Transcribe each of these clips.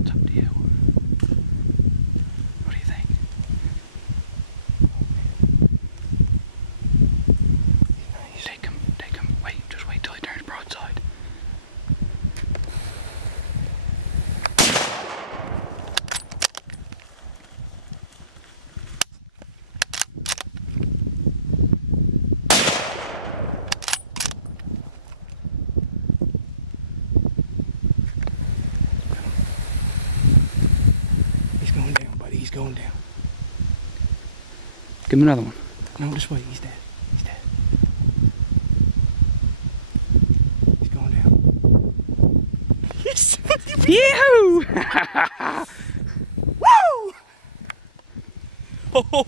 It's up to you. What do you think? Nice. Take him. Just wait till he turns broadside. He's going down, buddy. He's going down. Give him another one. No, just wait. He's dead. He's dead. He's going down. Yes! Yahoo! Woo!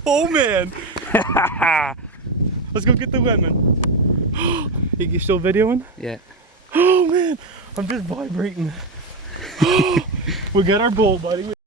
Oh, man. Let's go get the lemon. You still videoing? Yeah. Oh, man. I'm just vibrating. We got our bull, buddy.